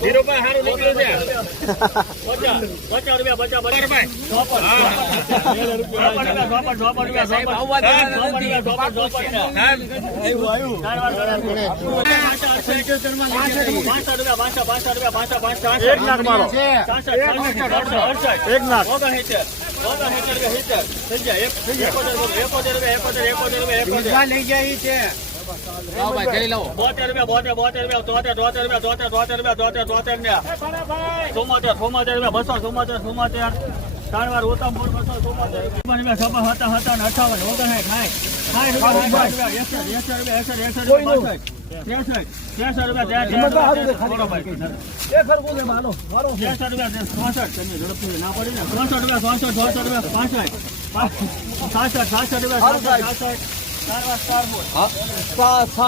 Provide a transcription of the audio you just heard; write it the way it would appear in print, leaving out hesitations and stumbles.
ધીરુભાઈ હારું નીકળ્યું છે 50 રૂપિયા 50 રૂપિયા લઈ જાય છે